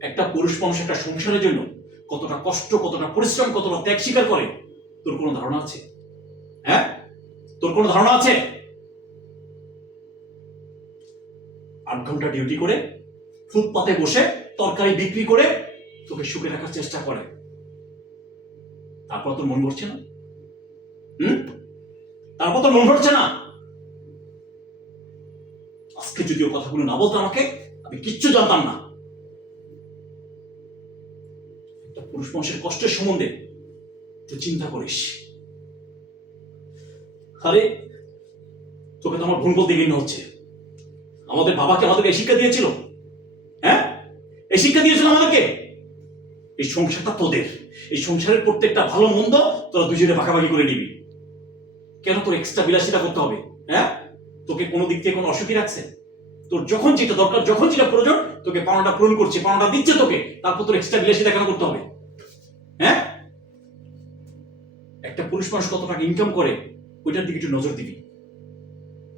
একটা পুরুষ মানুষ একটা সংসারের জন্য কতটা কষ্ট, কতটা পরিশ্রম, কতটা ত্যাগ স্বীকার করে, তোর কোনো ধারণা আছে? হ্যাঁ? তোর কোনো ধারণা আছে? আট ঘণ্টা ডিউটি করে, ফুটপাতে বসে, তরকারি বিক্রি করে, তোকে সুখে রাখার চেষ্টা করে। তারপর তোর মন ভরছে না? হুম? তারপর তোর মন ভরছে না? আজকে যদি ও কথাগুলো না বলতো আমাকে, আমি কিচ্ছু জানতাম না একটা পুরুষ মানুষের কষ্টের সম্বন্ধে তুই চিন্তা করিস। আরে, তোকে তো আমার ভুল বলতে ঘৃণা হচ্ছে। আমাদের বাবাকে আমাদেরকে এই শিক্ষা দিয়েছিল। হ্যাঁ? এই শিক্ষা দিয়েছিল আমাদেরকে। এই সংসারটা তোদের। এই সংসারের প্রত্যেকটা ভালো মন্দ তোরা দুজনে ভাগাভাগি করে নিবি। কেন তোর এক্সট্রা বিলাসিতা করতে হবে? হ্যাঁ? তোকে কোনো দিক থেকে কোনো অসুখী রাখছে? তোর যখন যেটা দরকার, যখন যেটা প্রয়োজন, তোকে পাওনাটা পূরণ করছে, পাওনাটা দিচ্ছে তোকে। তারপর তোর এক্সট্রা বিলাসিতা কেন করতে হবে? হ্যাঁ? একটা পুরুষ মানুষ কত টাকা ইনকাম করে, ওইটার দিকে একটু নজর দিবি।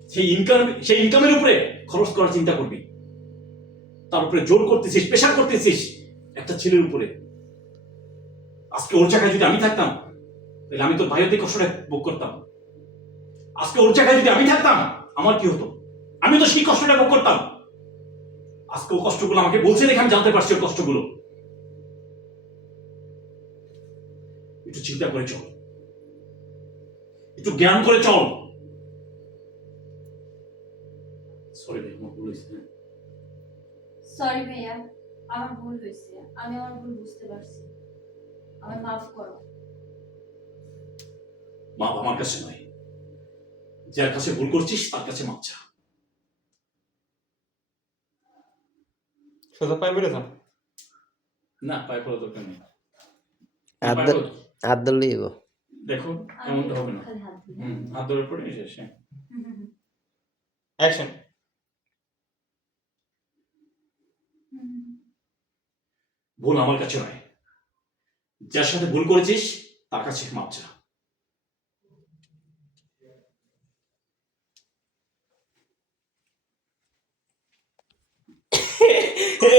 সেই ইনকাম সেই ইনকামের উপরে খরচ করার চিন্তা করবি। তার উপরে জোর করতেছিস প্রেশার করতেছিস একটা ছেলের উপরে। আজকে ওর জায়গায় যদি আমি থাকতাম, তাহলে আমি তো দিকে কষ্টটা ভোগ করতাম। আজকে ওর জায়গায় যদি আমি থাকতাম, আমার কি হতো? আমি তো সেই কষ্টটা ভোগ করতাম। আজকে ও কষ্টগুলো আমাকে বলছে দেখে আমি জানতে পারছি ওর কষ্টগুলো। একটু চিন্তা করে চল। একটু জ্ঞান করে চল। সরি ভাই আমার ভুল হয়েছে হ্যাঁ। সরি ভাইয়া আমার ভুল হয়েছে। আমি আমার ভুল বুঝতে পারছি। আমার মাফ করো। মাপ আমার কাছে নয়। যার কাছে ভুল করছিস তার কাছে মাপ চা। সোজা পায়ে বেড়ে না পায়ে পড়া দরকার নেই। হাত ধরলেই। দেখো এমনটা হবে না। হাত হুম শেষ অ্যাকশন। ভুল আমার কাছে নয়। যার সাথে ভুল করেছিস তার কাছে মাপ চা।